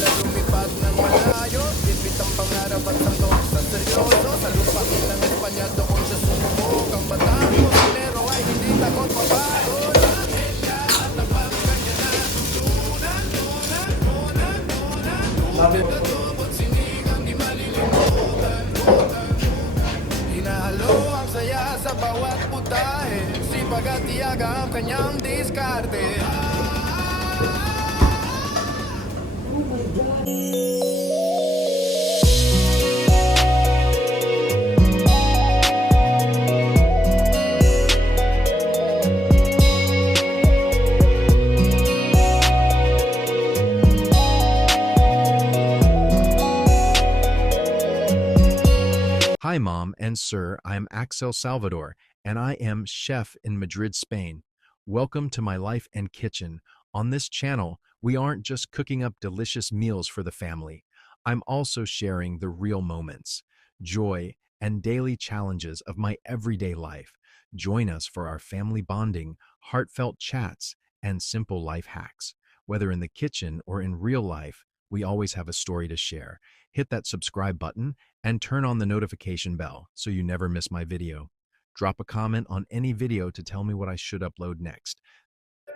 lumipad ng malayo, bitbit ang pangarap at sandok sa seryoso. Sa lupain ng Espanya doon siya sumubok. Ang batang kusinero ay hindi takot mapagod. Hinahalo ang saya sa bawat putahe, sipag at tiyaga ang kanyang diskarte. Hi, Mom and Sir. I am Axel Salvador, and I am chef in Madrid, Spain. Welcome to my life and kitchen. On this channel, we aren't just cooking up delicious meals for the family. I'm also sharing the real moments, joy, and daily challenges of my everyday life. Join us for our family bonding, heartfelt chats, and simple life hacks. Whether in the kitchen or in real life, we always have a story to share. Hit that subscribe button and turn on the notification bell so you never miss my video. Drop a comment on any video to tell me what I should upload next.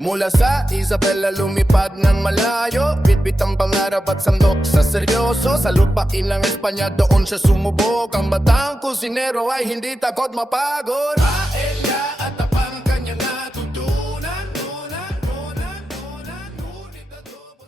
Mula sa Isabela lumipad ng malayo, bitbit ang pangarap at sandok sa seryoso. Sa lupain ng Espanya doon siya sumubok. Ang batang kusinero ay hindi takot mapagod. Paella at tapang kanya natutunan. Ngunit adobo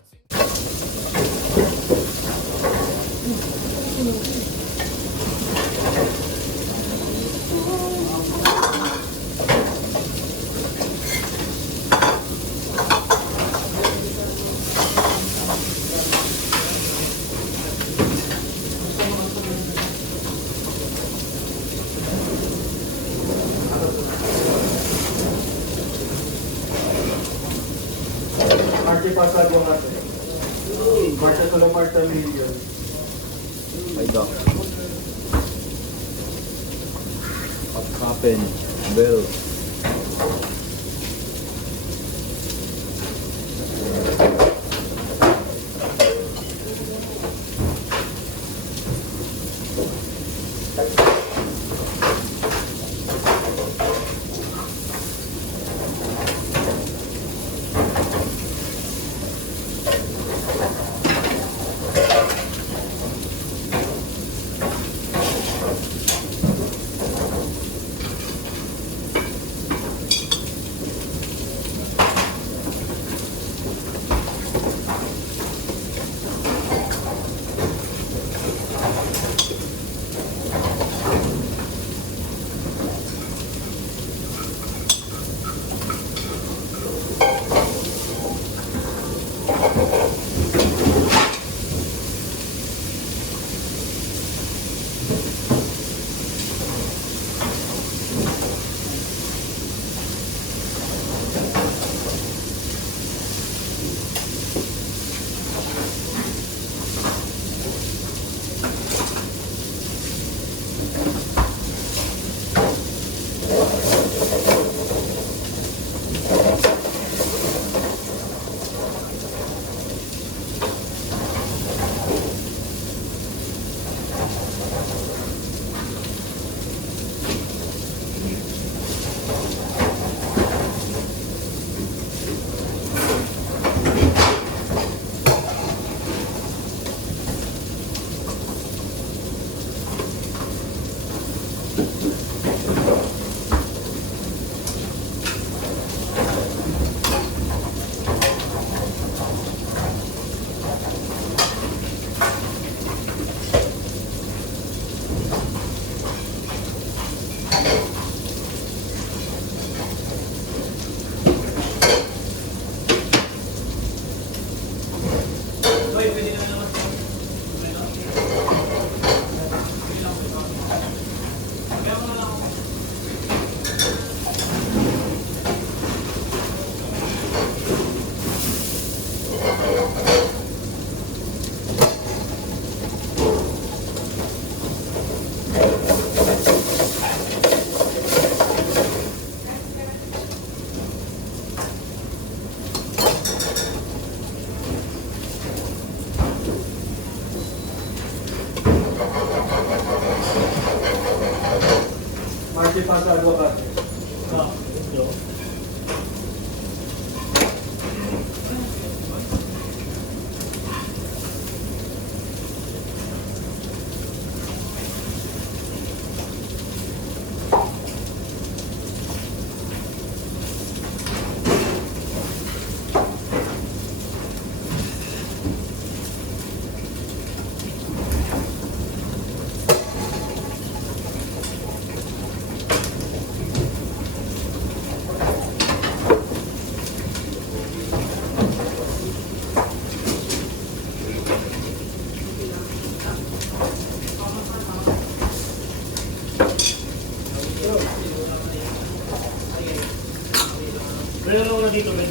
Marty pasado kasi. Marta solo Marta million. Ay, Doc. Pag-happen. Bill. Parte pa sa advocate. Pero na dito, Ben.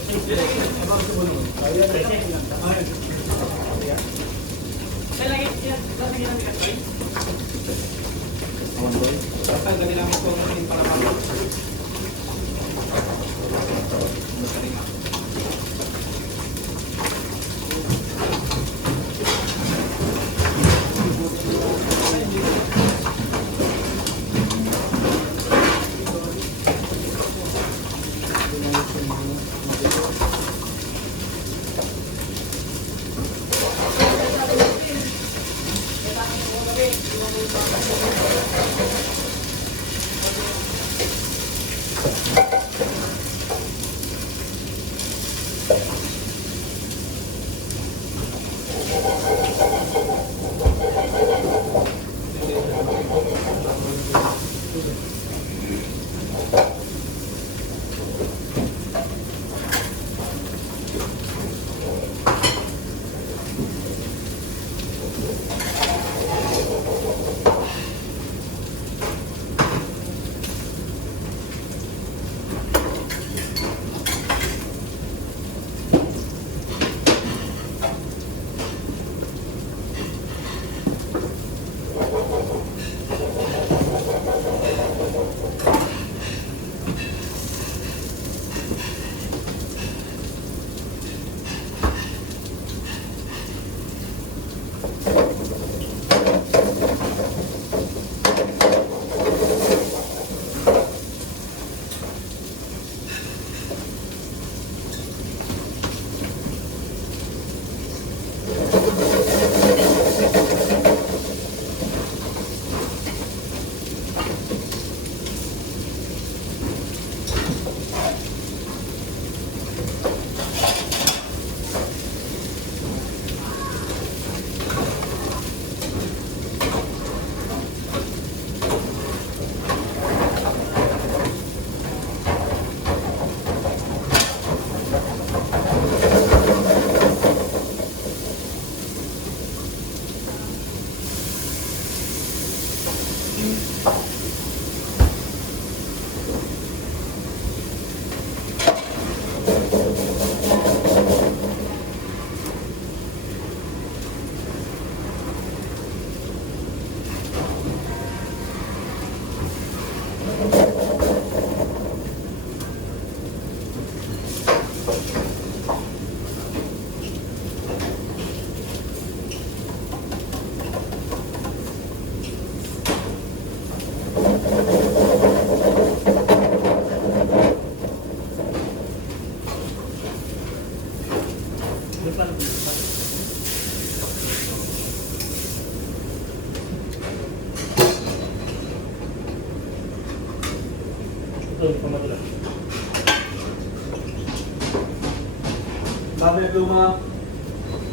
Sabi luma,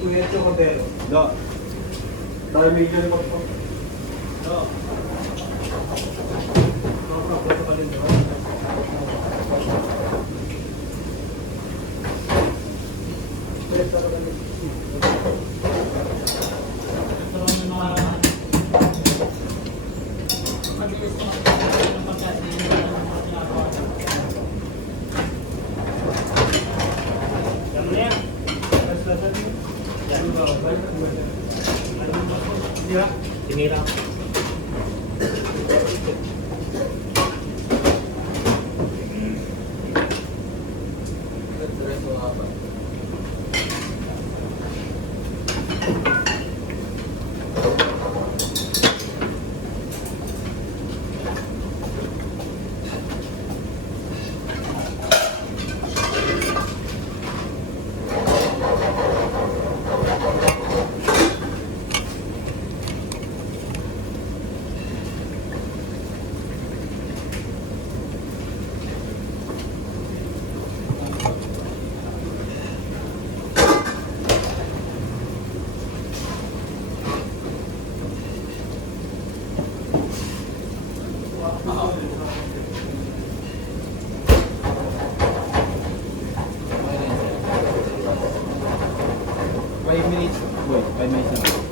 kuya Chocotero. Da. Dahil medyo rin po. Da. Tinira. 5 minutes. Wait, 5 minutes na.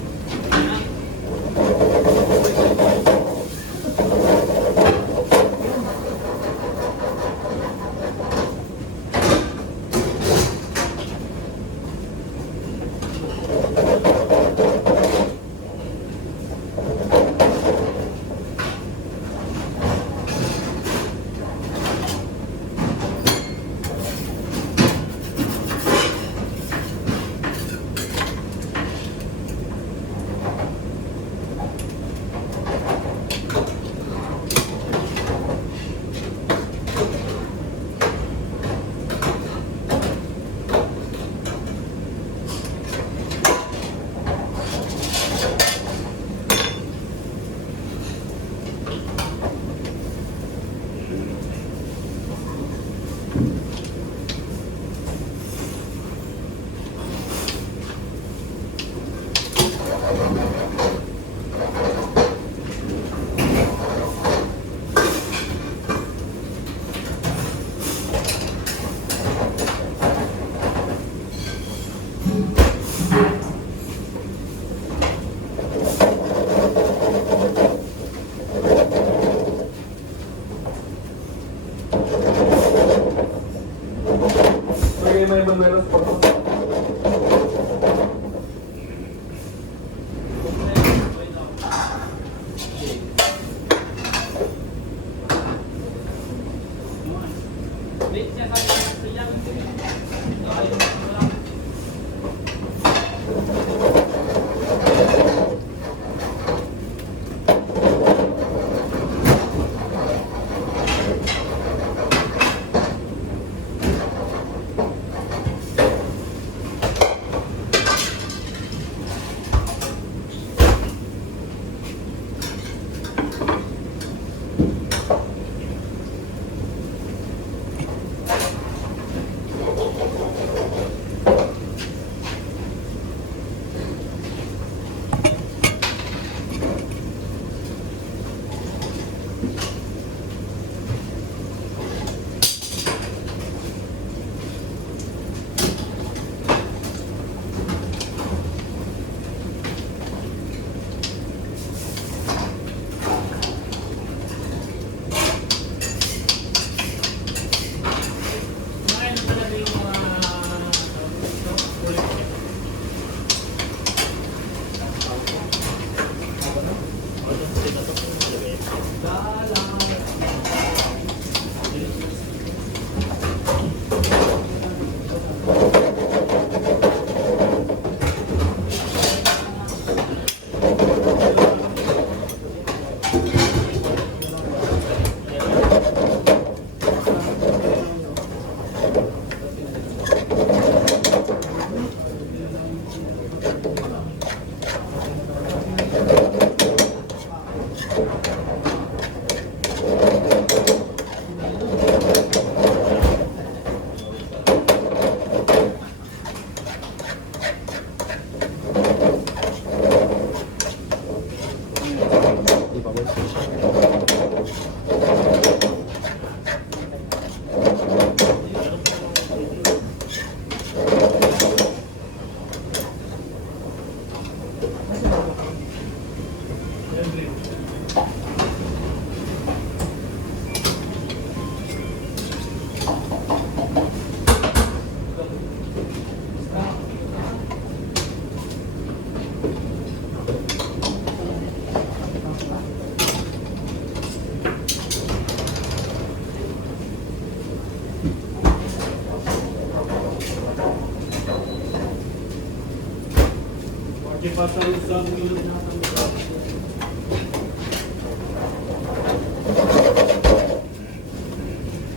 May meron po.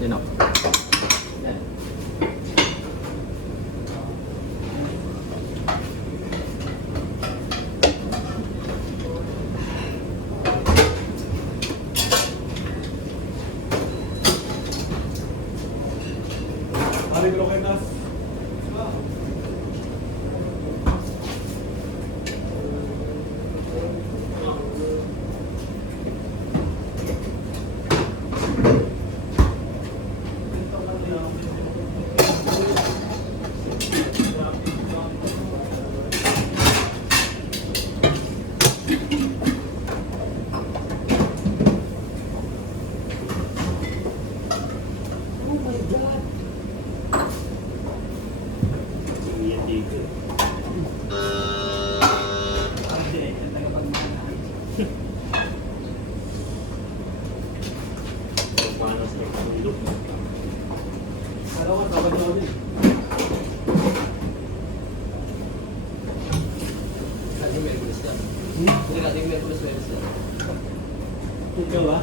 Yun o. Ari croquetas. yan. Hindi ka, tingin mo swells yan. Ikaw ba?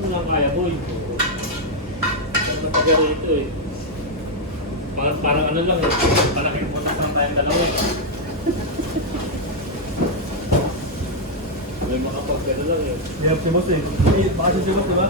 Ano lang kaya, boy? Napagaro ito eh. Parang ano lang eh. Malaking putak lang tayong dalawa eh. May makapagkano lang eh. Yeah, si Boss eh. Baka si Boss, diba?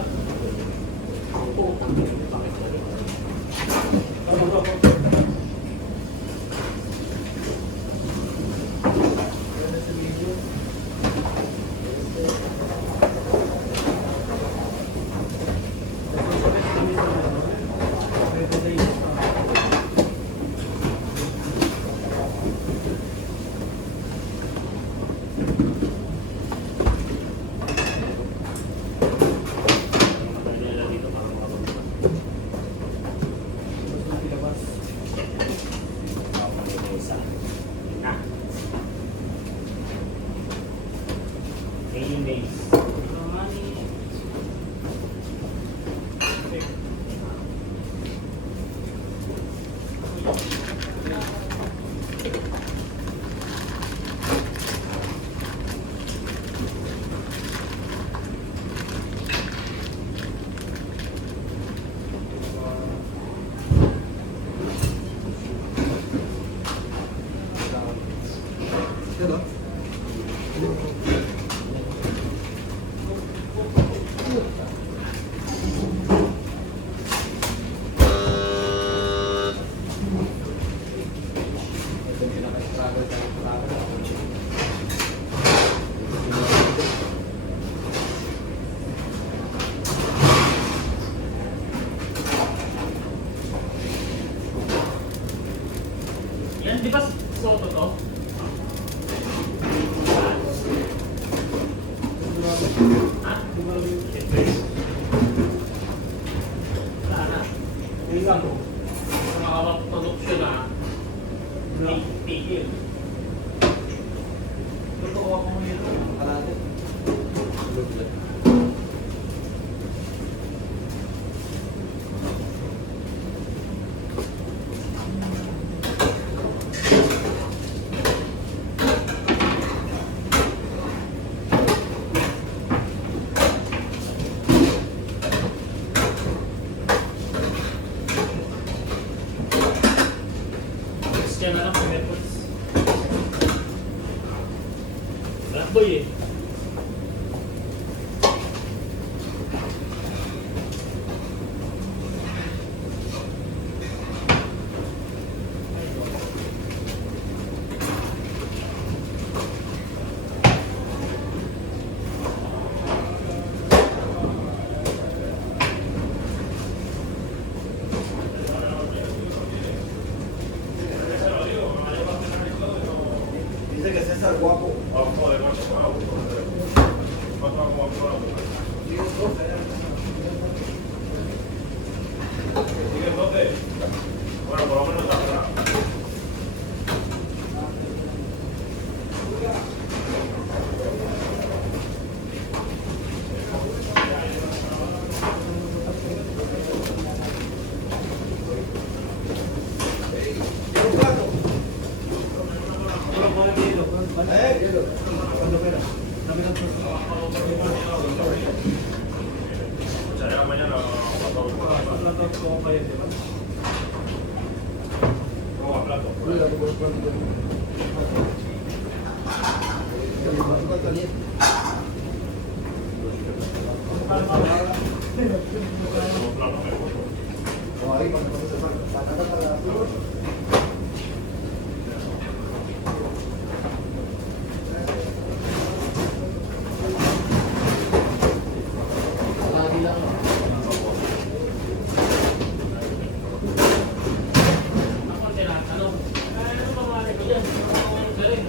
Yan, di ba soto to? Ha? Siyempre. Wala na. Tingnan mo. Sa mga production na, tigil. Totoo ako mo nito. Kalate. Yan na lang kung airpods. Black boy eh. Dice que César guapo. Bueno, por lo menos atrás. Ya mañana vamos a plato. Ako ang tinatanong. Ano ba mali ko dyan? Ang galing.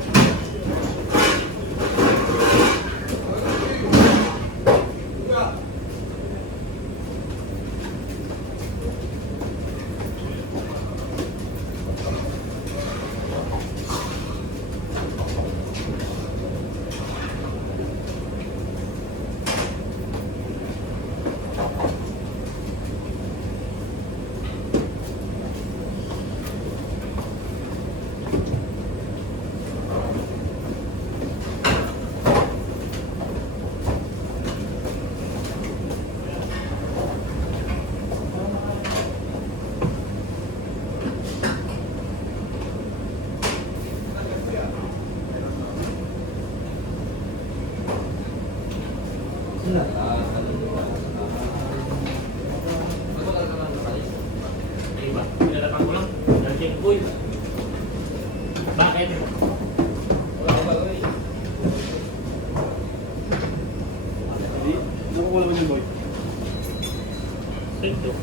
Ito.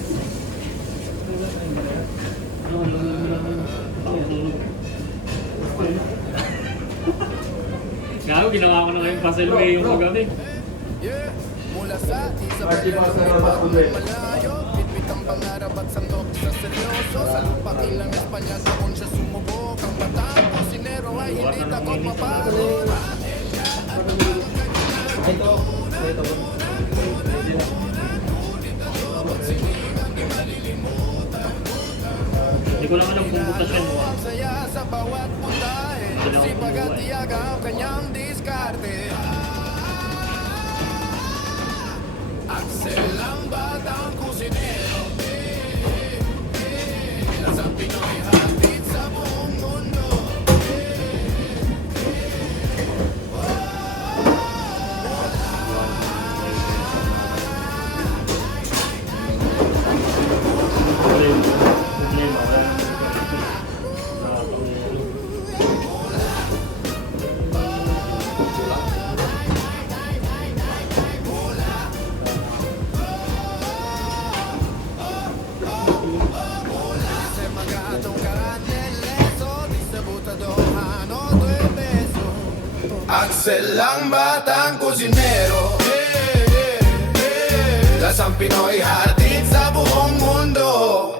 Gago, ginawa ko na kayong puzzle way yung kagabi. Yeah, mula sa Marty Isabela Pastor, lumipad Bakude. ng malayo. Bitbit ang pangarap at sandok sa seryoso. Sa lupa ilang Espanya doon siya sumubok. Ang batang kusinero ay hindi takot mapagod. Ito. Ito. Hindi ko lang alam kung butas yan mo. Ang saya sa bawat puntahe. Si Pagatiaga ang kanyang diskarte. Axel ang batang kusinero. Lasang Pinoy hatid sa buong mundo. Problema, wala nang Se magato un carattelletto distributado hanno 2 peso. Axel ang batang kusinero. La San Pinoy hatid sa buong mundo.